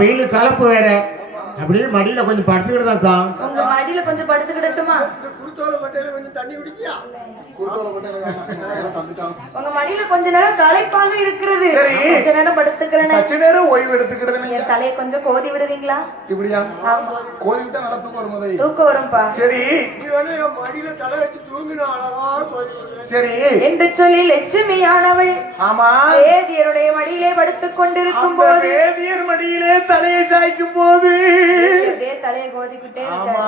வெயில் கலப்பு வேற. அப்படியே மடியில கொஞ்சம் படுத்துக்கிட்டு தான். உங்க மடியில கொஞ்சம் படுத்துக்கிடட்டுமா? உங்க மடியில கொஞ்ச நேரம் களைப்பாக இருக்கிறது. கொஞ்ச நேரம் படுத்துக்கிறேன். சற்று நேரம் ஓய்வு எடுத்துக்கிறது. என் தலையை கொஞ்சம் கோதி விடுறீங்களா? இப்படியா? ஆமா. கோதி விட்டா நல்லா தூக்கம் வரும். தூக்கம் வரும்பா. சரி. மடியில தலை வச்சு தூங்கினா சரி என்று சொல்லி லட்சுமியானவள் ஆமா வேதியருடைய மடியிலே படுத்துக் கொண்டிருக்கும் போது வேதியர் மடியிலே தலையை சாய்க்கும் போது அப்படியே தலையை கோதிக்கிட்டே இருக்காரு.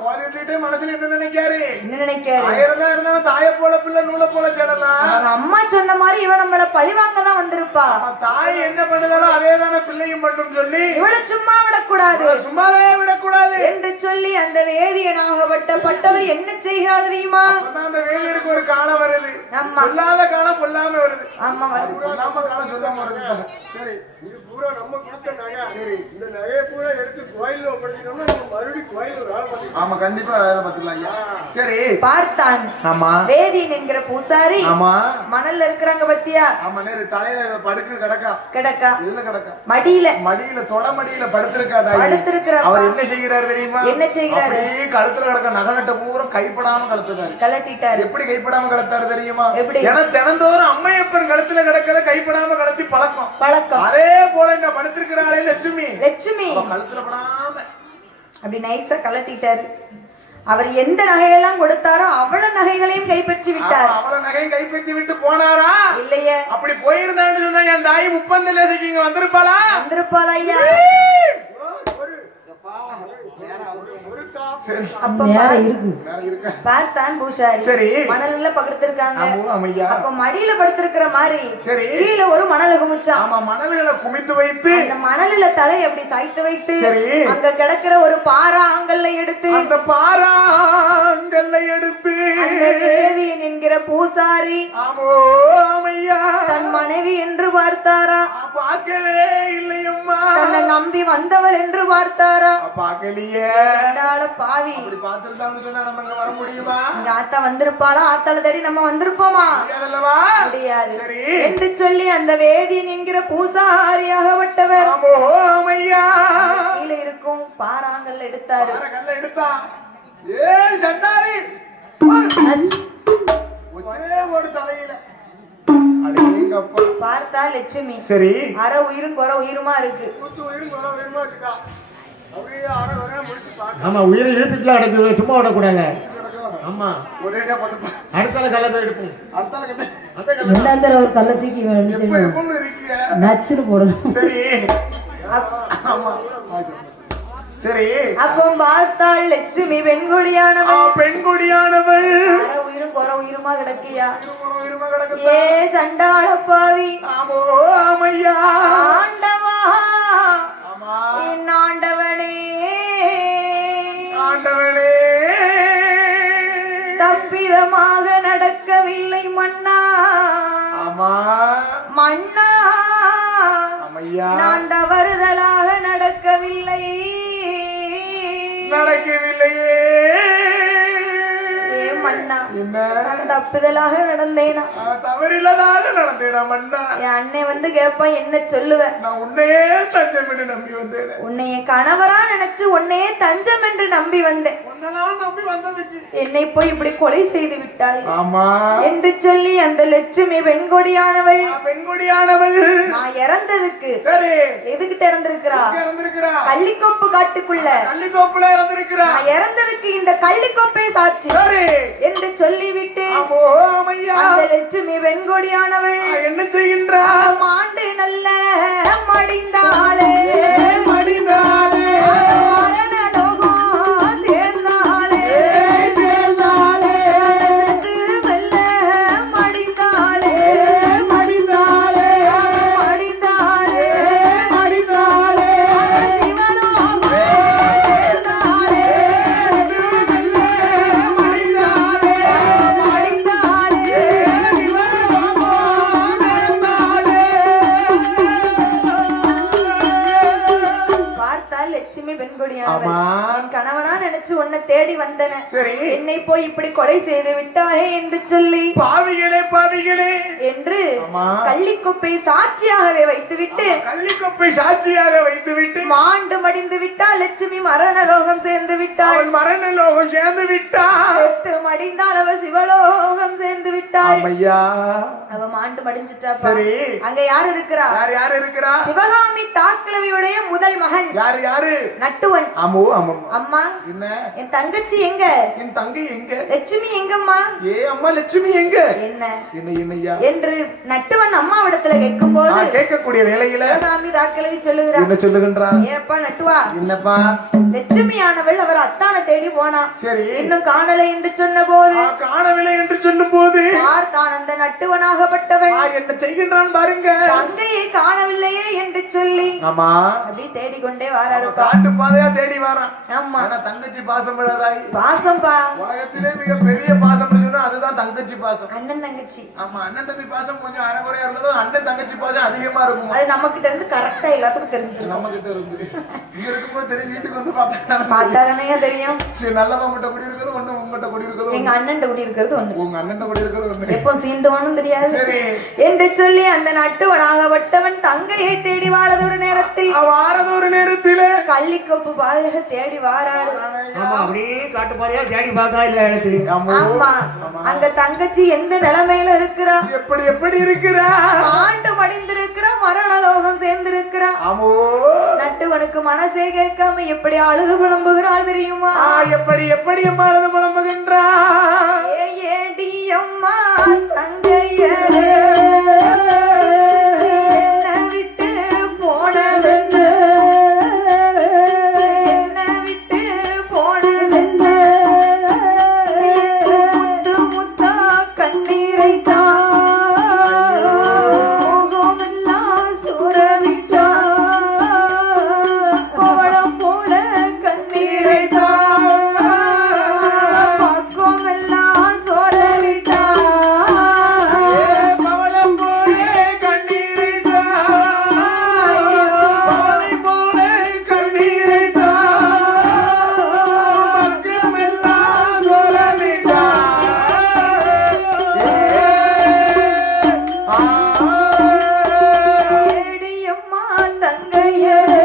கோதிக்கிட்டே மனசுல என்ன நினைக்காரு? என்ன நினைக்காரு? ஆயிரந்தா இருந்தாலும் தாயை போல பிள்ளை நூலை போல செல்லலாம். அவங்க அம்மா சொன்ன மாதிரி இவன் நம்மள பழிவாங்க தான் வந்திருப்பா. தாய் என்ன பண்ணுதாலும் அதே தானே பிள்ளையும் மட்டும் சொல்லி இவளை சும்மா விடக்கூடாது, சும்மாவே விடக்கூடாது என்று சொல்லி அந்த வேதியனாகப்பட்டவர் என்ன செய்கிறார் தெரியுமா? அந்த வேதியருக்கு ஒரு காலம் வருது. சொல்லாத காலம் பொல்லாம வருது. ஆமா, பொல்லாம காலம் சொல்லாம வருது. சரி, இது பூரா நம்ம கொடுத்த நகை. சரி, இந்த நகையை பூரா எடுத்து கோயில்ல ஒப்படைச்சோம்னா நம்ம மறுபடியும் கோயில்ல வேலை பார்த்துக்கலாம். ஆமா, கண்டிப்பா வேலை பார்த்துக்கலாம். சரி, பார்த்தான். ஆமா, வேதியன் என்கிற பூசாரி ஆமா மணல்ல இருக்கிறாங்க பத்தியா? ஆமா, நேரு தலையில படுக்கு கிடக்கா. இதுல கிடக்கா மடியில தொட மடியில படுத்திருக்காதா? அவர் என்ன செய்கிறாரு தெரியுமா? என்ன செய்கிறாரு? அப்படியே கழுத்துல கிடக்க நகநட்ட பூரா கைப்படாம கழுத்துறாரு. கலட்டிட்டாரு. எப்படி கைப்படாம கழுத்தாரு தெரியுமா? எப்படி? ஏன்னா தினந்தோறும் அம்மையப்பன் கழுத்துல கிடக்கத கைப்படாம கழுத்தி பழக்கம். அதே போல இந்த படுத்திருக்கிறாளே லட்சுமி கழுத்துல படாம அப்படி நைஸா கலட்டிட்டாரு. அவர் எந்த நகையெல்லாம் கொடுத்தாரோ அவ்வளவு நகைகளையும் கைப்பற்றி விட்டார். அவ்வளவு நகையும் கைப்பற்றி விட்டு போனாரா? இல்லையே. அப்படி போயிருந்தான்னு சொன்னா என் தாய் முப்பந்த லேசைக்கு இங்க வந்திருப்பாளா? ஐயா. பார்த்தான் பூசாரி. சரி, மணல்ல படுத்திருக்காங்க. அப்ப மடியில படுத்திருக்கிற மாதிரி கீழே ஒரு மணலை குமிச்சான். ஆமா, மணல்களை குமித்து வைத்து அந்த மணலில தலை அப்படி சாய்த்து வைத்து அங்க கிடக்கிற ஒரு பாறாங்கல்ல எடுத்து அந்த பாறாங்கல்ல எடுத்து அந்த வேதியன் என்கிற பூசாரி தன் மனைவி என்று பார்த்தாரா? பார்க்கவே இல்லையம்மா. தன்னை நம்பி வந்தவள் என்று பார்த்தாரா? பார்க்கலையே. பாவி, அப்படி பார்த்திருந்தான்னு சொன்னா நம்ம இங்க வர முடியுமா? இங்க ஆத்தா வந்திருப்பாளா? ஆத்தால தேடி நம்ம வந்திருப்போமா? முடியாது என்று சொல்லி அந்த வேதியன் என்கிற பூசாரியாகப்பட்டவர் கீழே இருக்கும் பாறாங்கல்ல எடுத்தாரு. ஒரு தலையில பார்த்தா லட்சுமி. சரி, அரை உயிரும் குறை உயிருமா இருக்கு. ஆமா, உயிரை இழுத்துட்டுலாம் அடைக்க சும்மா விடக்கூடாது. ஆமா, அடுத்தால கல்லத்தை எடுப்போம். ஒரு கல்ல தூக்கி நச்சுன்னு போடணும். சரி, சரி. அப்போ பார்த்தாள் லட்சுமி பெண்குடியானவள் அரை உயிரும் குறை உயிருமா கிடக்கியா? ஏ சண்டாள பாவி, ஆண்டவா, என் ஆண்டவனே, தப்பிதமாக நடக்கவில்லை மன்னா. மன்னா, நான் தவறுதலாக நடக்கவில்லையே. மன்னா, நான் தப்புதலாக நடந்தேனா? தவறில்லதாக நடந்தேனா மன்னா? என் அண்ணன் வந்து கேட்பான், என்ன சொல்லுவேன்? நான் உன்னையே தஞ்சம் என்று நம்பி வந்தேன். உன்னைய கணவரா நினைச்சு உன்னையே தஞ்சம் என்று நம்பி வந்தேன். என்னை போய் இப்படி கொலை செய்து விட்டாய் என்று சொல்லி அந்த லட்சுமி பெண்கொடியானவள் நான் இறந்ததுக்கு எதுகிட்ட இறந்திருக்கிறா? கள்ளிக்கோப்பு காட்டுக்குள்ள நான் இறந்ததுக்கு இந்த கள்ளிக்கோப்பை சாட்சி என்று சொல்லிவிட்டு அந்த லட்சுமி வெண்கொடியானவள் என்ன செய்கின்றார்? மாண்டு நல்ல மடிந்தாளே லட்சுமி பெண்கொடியானவள் ஆமா. என் கணவனா நினைச்சு உன்னை தேடி வந்தன. சரி. என்னை போய் இப்படி கொலை செய்து விட்டாயே என்று சொல்லி பாவிகளே பாவிகளே என்று ஆமா. கள்ளிக்கொப்பை சாட்சியாகவே வைத்துவிட்டு கள்ளிக்கொப்பை சாட்சியாக வைத்துவிட்டு மாண்டு மடிந்து விட்டாள் லட்சுமி. மரண லோகம் சேர்ந்து விட்டாள். அவள் மரண லோகம் சேர்ந்து விட்டாள். செத்து மடிந்தாள் அவ சிவலோகம் சேர்ந்து விட்டாள். ஐயா அவ மாண்டு மடிஞ்சிட்டா. சரி. அங்க யார் இருக்கிறா? யார் இருக்கிறா? சிவகாமி தாக்கிழவியுடைய முதல் மகன் யாரு? நட்டுவன். ஆமோ ஆமா. அம்மா என்ன? என் தங்கச்சி எங்க? என் தங்கை எங்க? லட்சுமி எங்கம்மா? அம்மா லட்சுமி எங்க? என்ன என்னய்யா என்று நட்டுவன் அம்மாவிடத்துல கேட்கும் போது கேட்கக்கூடிய வேளையில சிவகாமி தாக்கிழவி சொல்லுகிறார். என்ன சொல்லுகின்றா? ஏப்பா நட்டுவா, என்னப்பா? லட்சுமியானவள் அவர் அத்தானை தேடி போனா. சரி. இன்னும் காணலை என்று சொன்ன போது காணவில்லை என்று சொல்லும் போது பார்த்தான் அந்த நட்டுவனாகப்பட்டவன் என்ன செய்கின்றான் பாருங்க. தங்கையை காணவில்லையே என்று சொல்லி ஆமா அப்படி தேடிக்கொண்டே வாராரு. காட்டு பாதையா தேடி வாரான். ஆமா. தங்கச்சி பாசம் படாதாய் பாசம்பா. உலகத்திலே மிக பெரிய பாசம் சொன்னா அதுதான் தங்கச்சி பாசம். அண்ணன் தங்கச்சி. ஆமா. அண்ணன் தம்பி பாசம் கொஞ்சம் அரைகுறையா இருந்தாலும் அண்ணன் தங்கச்சி பாசம் அதிகமா இருக்கும். அது நம்ம கிட்ட இருந்து கரெக்டா எல்லாத்துக்கும் தெரிஞ்சிடும். நம்ம கிட்ட இருந்து இங்க இருக்கும்போது தெரியும். வீட்டுக்கு வந்து பார்த்தாதானே தெரியும். சரி, நல்லவங்க கிட்ட குடி இருக்கிறது ஒண்ணு, உங்ககிட்ட குடி இருக்கிறது எங்க அண்ணன் குடி இருக்கிறது ஒண்ணு, உங்க அண்ணன் குடி இருக்கிறது ஒண்ணு. எப்போ சீண்டுவானும் தெரியாது. சரி. என்று சொல்லி அந்த நட்டுவனாகப்பட்டவன் தங்கையை தேடி வாரது ஒரு நேரத்தில் கள்ளிக்கொப்பு பாதையாக தேடி வாராரு. ஆமா, அப்படியே காட்டு பாதையா தேடி பார்த்தா இல்ல எனக்கு. ஆமா. அங்க தங்கச்சி எந்த நிலைமையில இருக்கிறா? எப்படி இருக்கிறா? ஆண்டு மடிந்திருக்கிறா. மரண லோகம் சேர்ந்திருக்கிறா. ஆமோ. நட்டுவனுக்கு மனசே கேட்காம எப்படி அழுது புலம்புகிறாள் தெரியுமா? எப்படி அம்மா அழுது புலம்புகின்றா? ஏடி அம்மா தங்கையரே என்ன விட்டு போனதென்ன, என்ன விட்டு போனதென்ன, முத்து முத்தா கண்ணீரை தான் முகமெல்லாம் சூறவிட்டா, கோவளம் போல கண்ணீரை தான் பக்கமெல்லாம் சோறவிட்டா, பவளம் போல கண்ணீரை தான், பவளை போல கண்ணீரை தான், பக்கமெல்லாம் சோறவிட்டா. ஏடியம்மா தங்கையரே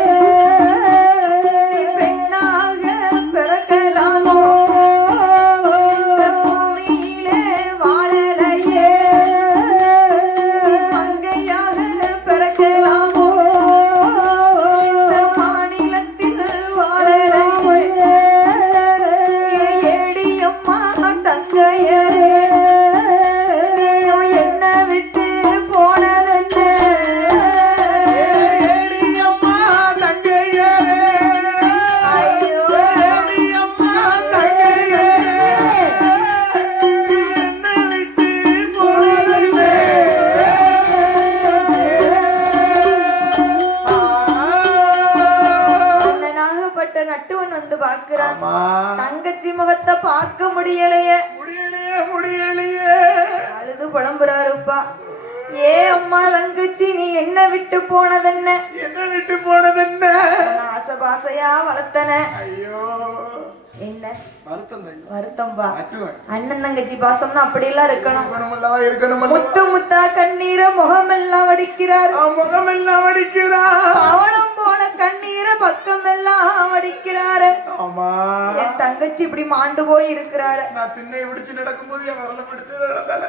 பெண்ணாக பிறக்கலாமோ, இந்த பூமியிலே வாழலையே, மங்கையாக பிறக்கலாமோ, இந்த மாநிலத்தில் வாழலையே, ஏடியம்மா தங்கையரே என்ன விட்டு போனதென்ன, ஏடியம்மா தங்கையரே, ஐயோ ஏடியம்மா தங்கையரே, என்னை விட்டு போனதில்லை. அண்ணனாகப்பட்ட நட்டுவன் வந்து பார்க்கிறான். ஆமா. தங்கச்சி முகத்தை பார்க்க முடியலையே. முடியலையே. அழுது புலம்புறாருப்பா. ஏ அம்மா தங்கச்சி நீ என்ன விட்டு போனதென்ன, என்ன விட்டு போனதென்ன? உன்னை ஆசைபாசையா வளர்த்தன. ஐயோ, என்ன வருத்தம் தான். வருத்தம்பா. நட்டுவன். அண்ணன் தங்கச்சி பாசம்னா அப்படியெல்லாம் இருக்கணும். இருக்கணுமல்லவா? முத்து முத்தா கண்ணீரை முகமெல்லாம் வடிக்கிறார். முகமெல்லாம் அடிக்கிறா. பவளம் போல கண்ணீரை பக்கம் எல்லாம் வடிக்கிறாரு. ஆமா. என் தங்கச்சி இப்படி மாண்டு போய் இருக்கிறாரு. நான் திண்ணை பிடிச்சு நடக்கும்போது என் வரல பிடிச்சு நடந்தால.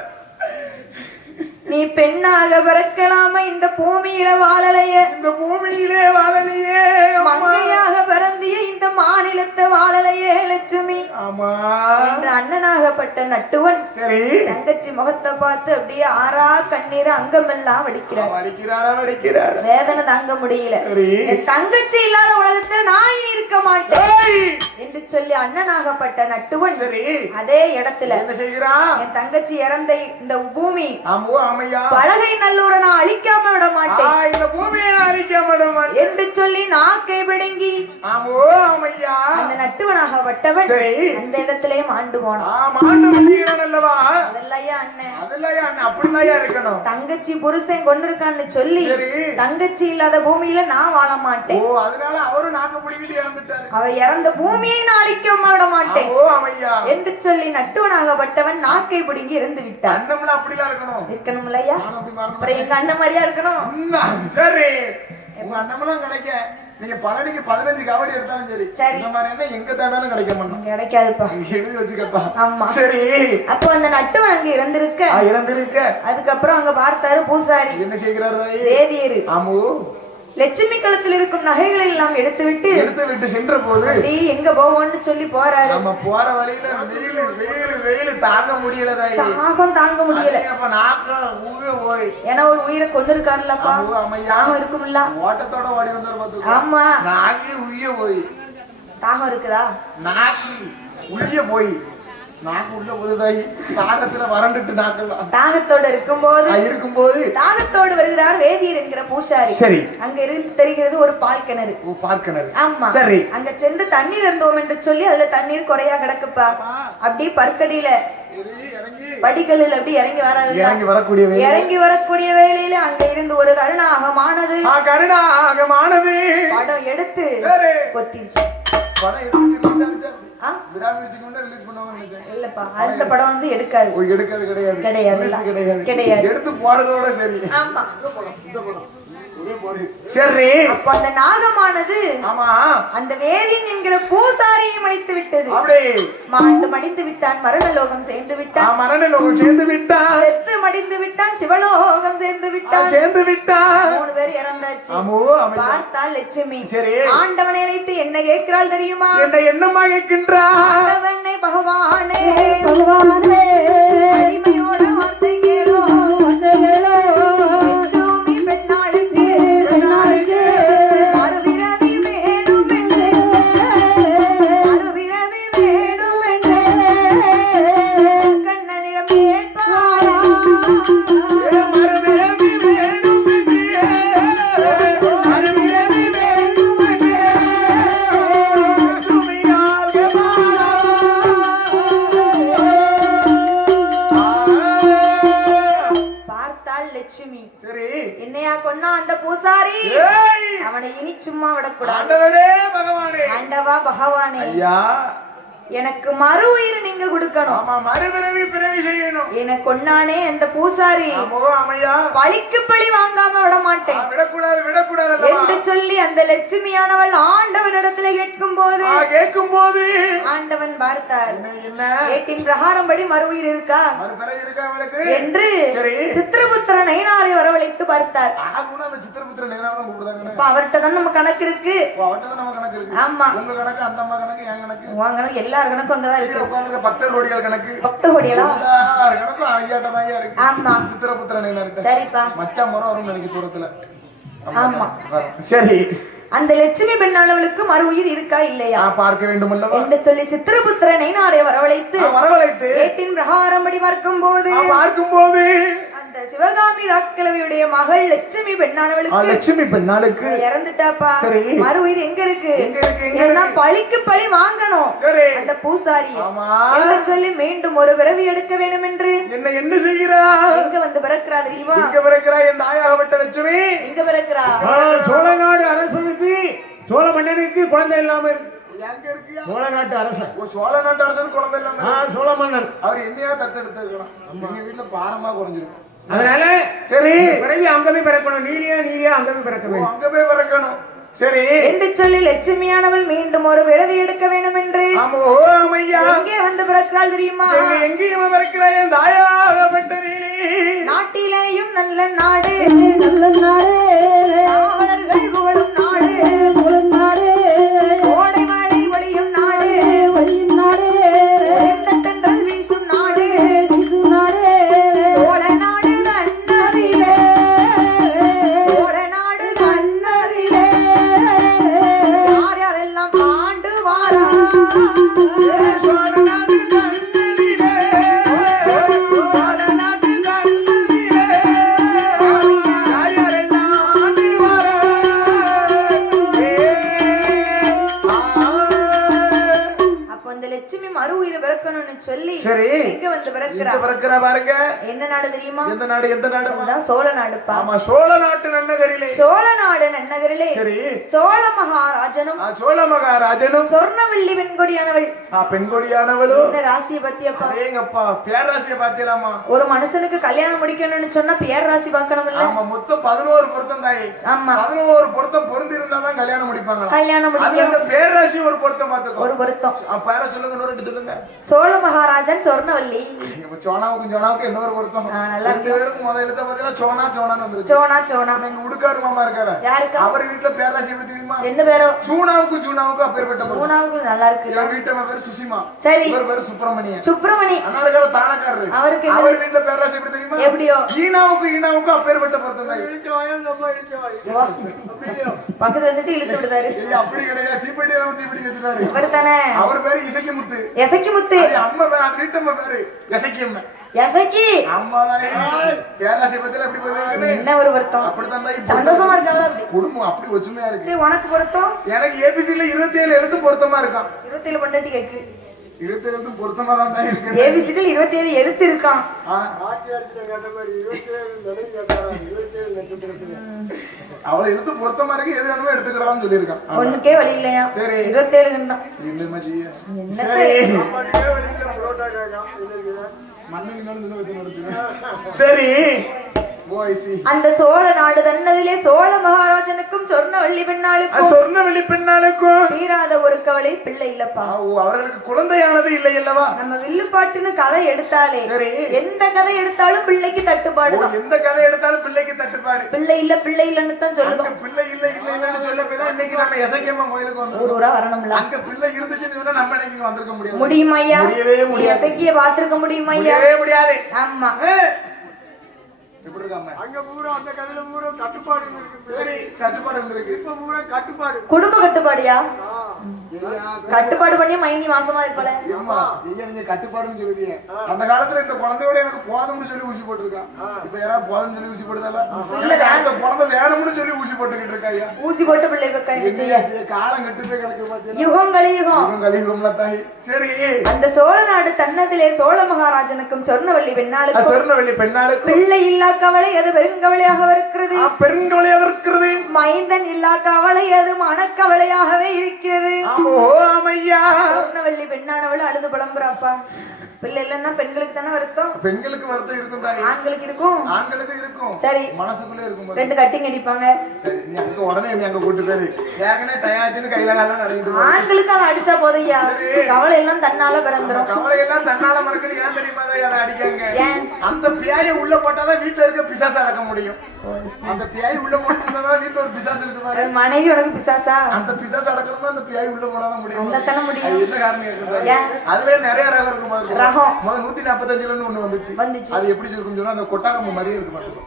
நீ பெண்ணாக பிறக்கலாம இந்த பூமியில வாழலையே, இந்த பூமியிலே வாழலையே. மங்கையாக பிறந்திய இந்த மாநிலத்தை வாழலையே லட்சுமி. ஆமா. என்ற அண்ணனாகப்பட்ட நட்டுவன் சரி. தங்கச்சி முகத்தை பார்த்து அப்படியே ஆறா கண்ணீரை அங்கமெல்லாம் வடிக்கிறார். வடிக்கிறாளா? வேதனை தாங்க முடியல. சரி. என் தங்கச்சி இல்லாத உலகத்துல நான் இனி இருக்க மாட்டேன் என்று சொல்லி அண்ணனாகப்பட்ட நட்டுவன் சரி அதே இடத்துல என்ன செய்கிறான்? என் தங்கச்சி இறந்த இந்த பூமி ஆமோ ஆமையா பலகை நல்லூரை நான் அழிக்காம விட மாட்டேன், இந்த பூமியை நான் அழிக்காம விட மாட்டேன் என்று சொல்லி நாக்கை பிடுங்கி ஆமோ ஆமையா அந்த நட்டுவனாகப்பட்டவன் சரி அந்த இடத்திலே மாண்டு போனான். மாண்டு வந்தீங்கன்னு அல்லவா? அதெல்லையா அண்ணன், அதெல்லாம் அண்ணன் அப்படிதான் இருக்கணும். தங்கச்சி புருஷன் கொண்டிருக்கான்னு சொல்லி தங்கச்சி இல்லாத பூமியில நான் வாழ மாட்டேன். ஓ அதனால அவரும் நாக்க பிடிக்கிட்டு இறந்துட்டாரு. அவ இறந்த பூமியை நான் அழிக்க விட மாட்டேன் ஓ ஆமையா என்று சொல்லி நட்டுவனாகப்பட்டவன் நாக்கை பிடுங்கி இறந்து விட்டான். அண்ணம்லாம் அப்படிலாம் இருக்கணும். இருக்கணும் இல்லையா? அப்புறம் எங்க அண்ணன் மாதிரியா இருக்கணும். சரி உங்க அண்ணமெல்லாம் கிடைக்க நீங்க பழனிக்கு 15 கபடி எடுத்தாலும் சரி இந்த மாதிரி என்ன எங்க தாண்டாலும் கிடைக்க மாட்டோம். கிடைக்காதுப்பா, எழுதி வச்சுக்கப்பா. ஆமா சரி அப்போ அந்த நட்டுவன் அங்க இறந்திருக்க அதுக்கப்புறம் அங்க பார்த்தாரு பூசாரி என்ன செய்கிறாரு? வேதியரு ஆமோ லட்சுமி கழுத்தில் இருக்கும் நகைகளை எல்லாம் எடுத்து விட்டு சென்ற போது எங்க போவோம்னு சொல்லி போறாரு. நம்ம போற வழியில வெயில் தாங்க முடியல, தாகம் தாங்க முடியல. ஏன்னா ஒரு உயிரை கொண்டு இருக்காருல்லப்பா, தாகம் இருக்கும்ல, ஓட்டத்தோட ஓடி வந்தாரு. ஆமா நாக்கு உய்ய போய் தாகம் இருக்குதா? நாக்கு உய்ய போய் நாக்கு உள்ள போதுதாயி தாகத்துல வறண்டுட்டு நாக்கெல்லாம் தாகத்தோடு இருக்கும்போது தாகத்தோடு வருகிறார் வேதியர் என்கிற பூசாரி. சரி அங்க இருந்து தெரிகிறது ஒரு பால் கிணறு. ஆமா சரி அங்க சென்று தண்ணீர் இருந்தோம் என்று சொல்லி அதுல தண்ணீர் குறையா கிடக்குப்பா. அப்படி பற்கடியில படிகளில் அப்படி இறங்கி வரக்கூடிய வேளையில அங்க இருந்து ஒரு கருணாகமானது படம் எடுத்து கொத்திருச்சு. இல்லப்பா அந்த படம் வந்து கிடையாது எடுத்து போறதோட சரி. ஆமா சரி அப்ப அந்த நாகமானது அந்த வேதியன் என்கிற பூசாரியை மடித்து விட்டது. மாண்டு மடிந்து விட்டான், மரணலோகம் சேர்ந்து விட்டான், செத்து மடிந்து விட்டான், சிவலோகம் சேர்ந்து விட்டான். 3 பேர் இறந்தாச்சு. பார்த்தால் லட்சுமி ஆண்டவனை அழைத்து என்ன கேட்கிறாள் தெரியுமா? என்னமா கேட்கின்றார்? ஆண்டவனை பகவானே அடிமையோட வார்த்தை கேளோ என்னையா கொன்னா அந்த பூசாரி, அவனை இனி சும்மா விடக்கூடாது. ஆண்டவா பகவானே எனக்கு மறு உயிர் நீங்க கொடுக்கணும். எனக்கு கொன்னானே அந்த பூசாரி பழிக்கு பழி வாங்காம விட மாட்டேன் என்று சொல்லி அந்த லட்சுமியானவள் ஆண்டவனிடத்துல கேட்கும் போது ஆண்டவன் பார்த்தார். கேட்டின் பிரகாரம்படி மறு உயிர் இருக்கா என்று சித்திரபுத்திர நயினாரை வரவழைத்து பார்த்தார். அவர்கிட்ட தான் நம்ம கணக்கு இருக்கு. ஆமா உங்க கணக்கு எல்லா கணக்கும் அங்கதான் இருக்கு. பக்த கோடிகள் கணக்கு ஆமா சித்திரபுத்திரன் சரிப்பா மச்சான் மரம் வரும் நினைக்க தூரத்துல. ஆமா சரி அந்த லட்சுமி பெண்ணானவளுக்கு மறு உயிர் இருக்கா இல்லையா பார்க்க வேண்டும் என்று சொல்லி சித்திரபுத்திர நயினாரை வரவழைத்து கேட்டின் பிரகாரம்படி பார்க்கும் போது அந்த சிவகாமி தாக்கிழவியுடைய மகள் லட்சுமி பெண்ணானவளுக்கு இறந்துட்டாப்பா. மறு உயிர் எங்க இருக்கு? பழிக்கு பழி வாங்கணும் அந்த பூசாரி என்று சொல்லி மீண்டும் ஒரு பிறவி எடுக்க வேண்டும் என்று என்ன செய்கிறார்? எங்க வந்து பிறக்கிறா தெரியுமா? என் தாயாகப்பட்ட லட்சுமி இங்க பிறக்கிறா. சோழ நாடு அரசனுக்கு சோழ மன்னனுக்கு குழந்தை இல்லாம இருக்கு. சோழ நாட்டு அரசன் குழந்தை இல்லாம சோழ மன்னன் அவர் என்னையா தத்தெடுத்திருக்கலாம். எங்க வீட்டுல பாரமா குறைஞ்சிருக்கும். அதனால சரி பிறவி அங்கவே பிறக்கணும். நீலியா அங்கவே பிறக்கணும். சரி என்று சொல்லி லட்சுமியானவள் மீண்டும் ஒரு பிறவி எடுக்க வேண்டும் என்று எங்கே வந்து பிறக்கிறாள் தெரியுமா? எங்கேயும் பிறக்கிறாள் என் தாயாகப்பட்ட நீலி. நாட்டிலேயும் நல்ல நாடு காவலர்கள் புகழும் நாடு கோடை மழை ஒளியும் நாடு தென்றல் வீசும் நாடு சோழ நாடு தன்னதிலே யார் யாரெல்லாம் ஆண்டு வாரா சொல்லி சரி இங்க வந்து பிறக்கிறா பாருங்க. என்ன நாடு தெரியுமா? எந்த நாடு? எந்த நாடு? சோழ நாடுப்பா. ஆமா, சோழ நாட்டு நன்னகரிலே. சோழ நாடு நன்னகரிலே சரி சோழ மகாராஜனும் சொர்ணவள்ளி பெண்கொடியானவள். பெண்கொடியானவளும் என்ன ராசியை பத்தியப்பா? அதேங்கப்பா, பேராசியை பாத்தியலாமா? ஒரு மனுஷனுக்கு கல்யாணம் முடிக்கணும்னு சொன்னா பேராசி பார்க்கணும் இல்ல? ஆமா, மொத்தம் 11 பொருத்தம் தாய். ஆமா, 11 பொருத்தம் பொருந்தி இருந்தாதான் கல்யாணம் முடிப்பாங்க. கல்யாணம் முடிக்க அந்த பேராசி ஒரு பொருத்தம் பார்த்துக்கோ. ஒரு பொருத்தம். பேர சொல்லுங்க, இன்னொரு ரெண்டு சொல்லுங்க. சோழ மகாராஜன் சொர்ணவள்ளி. சோனாவுக்கும் இன்னொரு பொருத்தம். ரெண்டு பேருக்கும் முதல்ல எழுத்த பார்த்தீங்கன்னா சோனா சோனான்னு வந்துருச்சு. சோனா சோனா. எங்க உடுக்காரு மாமா இருக்காரு. யாருக்கு? அவர் வீட்டுல பேராசி எப்படி தெரியுமா? என்ன பேரோ? சூனாவுக்கும் அப்பேற்பட்ட. சூனாவுக்கு நல்லா இருக்கு. இவர் வீட்டு பேரு சுசிமா. சரி, இவர் பேரு சுப்பிரமணியன். சுப்பிரமணி. அண்ணா இருக்காரு தானக்காரரு. அவருக்கு அவர் வீட்டுல பேராசி எப்படி தெரியுமா? எப்படியோ? ஈனாவுக்கும் அப்பேற்பட்ட பொருத்தம் தான். பக்கத்துல இருந்துட்டு இழுத்து விடுதாரு. அப்படி கிடையாது, தீப்பெட்டி வச்சுட்டாரு. இவர் தானே. அவர் பேரு இசக்கிமுத்து. இசக்கிமுத்து. அம்மா பேரு, அந்த வீட்டு அம்மா பேரு இசக்கியம்மா. எசக்கி பேராசி பத்தில எப்படி போகுது? என்ன ஒரு வருத்தம். அப்படித்தான் சந்தோஷமா இருக்காங்களா? அப்படி குடும்பம் அப்படி ஒற்றுமையா இருக்கு. உனக்கு பொருத்தம்? எனக்கு ஏபிசில 27 எழுத்து பொருத்தமா இருக்கான். 27 பண்டாட்டி கேக்கு. 27 எழுத்து பொருத்தமா தான் இருக்கு. ஏபிசில 27 எழுத்து இருக்கான். அவ்வளவு எழுத்து பொருத்தமா இருக்கு, எது வேணுமோ எடுத்துக்கலாம்னு சொல்லியிருக்கான். ஒண்ணுக்கே வழி இல்லையா? சரி, 27 கண்டான். என்னமா செய்ய? சரி, அந்த சோழ நாடு தன்னதிலே சோழ மகாராஜனுக்கும் சொர்ணவள்ளி பெண்ணாளுக்கும் தீராத ஒரு கவலை பிள்ளை இல்லப்பா. அவர்களுக்கு குழந்தையானது இல்லை அல்லவா? நம்ம வில்லுப்பாட்டுன்னு கதை எடுத்தாலே எந்த கதை எடுத்தாலும் பிள்ளைக்கு தட்டுப்பாடு. எந்த கதை எடுத்தாலும் பிள்ளைக்கு தட்டுப்பாடு. பிள்ளை இல்லன்னு தான் சொல்லுவோம். பிள்ளை இல்லன்னு சொல்ல போய் இன்னைக்கு நம்ம எசக்கியம்மா கோயிலுக்கு வந்தோம். ஒரு ஊரா வரணும்ல. அங்க பிள்ளை இருந்துச்சுன்னு சொன்னா நம்ம இன்னைக்கு வந்திருக்க முடியாது. முடியுமா ஐயா? முடியவே முடியாது. எசக்கிய பாத்துருக்க முடியுமா ஐயா? முடியவே முடியாது. ஆமா, எப்படி இருக்காம? அங்க பூரா அந்த கதையில பூரா கட்டுப்பாடு இருக்கு. சரி, கட்டுப்பாடு இருக்கு. இப்ப பூரா கட்டுப்பாடு. குடும்ப கட்டுப்பாடியா? கட்டுப்பாடு பண்ணி மைனி மாசமா இருப்பல. அம்மா, நீங்க கட்டுப்பாடுன்னு சொல்லுதீங்க. அந்த காலத்துல இந்த குழந்தையோட எனக்கு போதும்னு சொல்லி ஊசி போட்டுருக்கா. இப்ப யாராவது போதும்னு சொல்லி ஊசி போடுதால? அந்த குழந்தை வேணும்னு சொல்லி ஊசி போட்டுக்கிட்டு இருக்காயா? ஊசி போட்டு பிள்ளை காலம் கெட்டு போய் கிடக்கு பாத்தீங்களா? யுகம் கலியுகம்ல தாய். சரி, அந்த சோழ நாடு தன்னதிலே சோழ மகாராஜனுக்கும் சொர்ணவள்ளி பெண்ணாளுக்கும் பிள்ளை இல்லா கவலை அது பெருங்கவலையாக இருக்கிறது. பெருங்கவலையாக இருக்கிறது. மைந்தன் இல்லா கவலை அது மனக்கவலையாகவே இருக்கிறது. சொர்ணவள்ளி பெண்ணானவள் அழுது புலம்புறாப்பா. பிள்ளை இல்லன்னா பெண்களுக்கு தானே வருத்தம். பெண்களுக்கு வருத்தம் இருக்கும் தாய். ஆண்களுக்கு இருக்கும். சரி, மனசுக்குள்ளே இருக்கும். 2 கட்டிங் அடிப்பாங்க. சரி, நீ அங்க உடனே நீ அங்க கூட்டி போய் ஏற்கனவே டயாச்சுன்னு கையில காலம் நடந்துட்டு. ஆண்களுக்கு அதை அடிச்சா போதையா? கவலை எல்லாம் தன்னால பிறந்துரும். கவலை எல்லாம் தன்னால மறக்கணும். ஏன் தெரியுமா அதை அடிக்காங்க? அந்த பியாய உள்ள போட்டாதான் வீட்டுல இருக்க பிசாசு அடக்க முடியும். அந்த பியாய் உள்ள போட்டுதான் வீட்டுல ஒரு பிசாசு இருக்கு பாரு. மனைவி உனக்கு பிசாசா? அந்த பிசாசு அடக்கணும்னா அந்த பியாய் உள்ள போனாதான் முடியும். அந்த தான முடியும். என்ன காரணம் இருக்குது? அதுல நிறைய ரகம் இருக்கு பாருங்க. ரகம் 145ல ஒண்ணு வந்துச்சு. அது எப்படி இருக்குன்னு சொன்னா அந்த கொட்டாகம்பு மாதிரியே இருக்கு பாத்துக்கோ.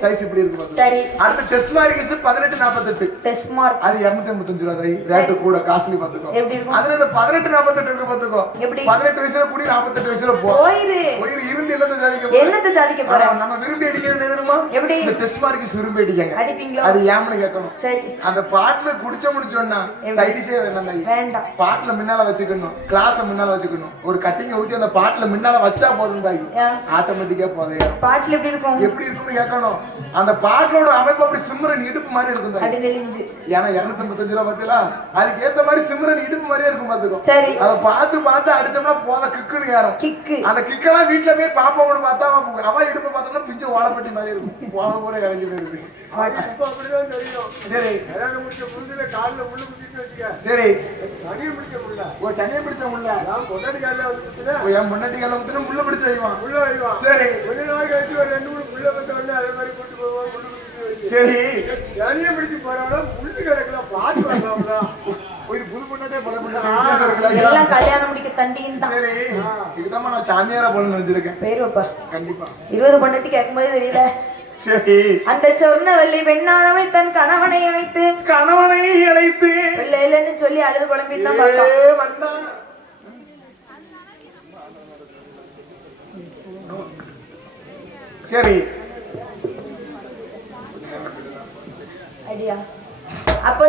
சைஸ் இப்படி இருக்கு பாத்துக்கோ. சரி, அடுத்து டெஸ்ட் மார்க் 1848. டெஸ்ட் மார்க் அது 235 ரூபாய். ரேட் கூட காஸ்ட்லி பாத்துக்கோ. எப்படி இருக்கும்? அதுல இந்த 1848 இருக்கு பாத்துக்கோ. எப்படி? 18 வயசுல கூடி 48 வயசுல போயிரு இருந்து என்னத்தை சாதிக்க போற? நம்ம விரும்பி அடிக்கிறது தெரியுமா? எப்படி? இந்த டெஸ்ட் மார்க் விரும்பி அடிக்காங்க. அடிப்பீங்களா? அது ஏமனு கேட்கணும். சரி, அந்த பாட்ல குடிச்ச முடிச்சோன்னா சைடிஸே வேண்டாம். பாட்ல முன்னால வச்சுக்கணும். கிளாஸ முன்னால வச்சுக்கணும். ஒரு கட்டிங் ஊத்தி அந்த பாட்ல முன்னால வச்சா போதும் தாய். ஆட்டோமேட்டிக்கா போதே. பாட்ல எப்படி இருக்கும்? எப்படி இருக்கும்னு கேட்கணும். அந்த பாட்லோட அமைப்பு அப்படி சிம்ரன் இடுப்பு மாதிரி இருக்கும் தாய். அடி நெளிஞ்சு. ஏன்னா 235 ரூபாய் பத்தில அதுக்கு ஏத்த மாதிரி சிம்ரன் இடுப்பு மாதிரியே இருக்கும் பாத்துக்கோ. சரி, அத பார்த்து அடிச்சோம்னா போத கிக்குன்னு ஏறும். கிக்கு அந்த கிக்கெல்லாம் வீட்டுல போய் பாப்போம்னு பார்த்தா அவ இடுப்பு பார்த்தோம்னா பிஞ்சு ஓலப்பட்டி மாதிரி இருக்கும். போன கூட இறங்கி போயிருக்கு. அப்படிதான் தெரியும். சரி, கல்யாணம் முடிச்ச புதுல கால்ல முள்ளு குத்திட்டு வச்சிக்க. சரி, சனியை பிடிச்ச முள்ள. சனியை பிடிச்ச முள்ள. நான் பொண்டாட்டி கால்ல வந்து குத்தினா என் பொண்டாட்டி கால்ல குத்தினா முள்ள பிடிச்சு வைவான். சரி, கொஞ்ச நாள் கழிச்சு ஒரு 2-3 முள்ள வந்து வந்து அதே மாதிரி கூட்டு போவான். முள்ளு குத்திட்டு வைக்க. சரி, சனியை பிடிச்சு போறாலும் முள்ளு கிடக்கலாம் பார்த்து வரலாம்டா. ஒரு புது பொண்டாட்டியே பல பொண்டாட்டி எல்லாம் கல்யாணம் முடிக்க தண்டியும் தான். சரி, இதுதான் நான் சாமியாரா போல நினைச்சிருக்கேன். பேர் வைப்பா கண்டிப்பா. 20 பொண்டாட்டி கேட்கும்போது தெரியல. சரி, அந்த சொர்ணவள்ளி பெண்ணானவள் தன் கணவனை அழைத்து பிள்ளை இல்லைன்னு சொல்லி அழுது குழம்பி தான் பார்த்தோம். வந்தா சரி ஐடியா அப்போ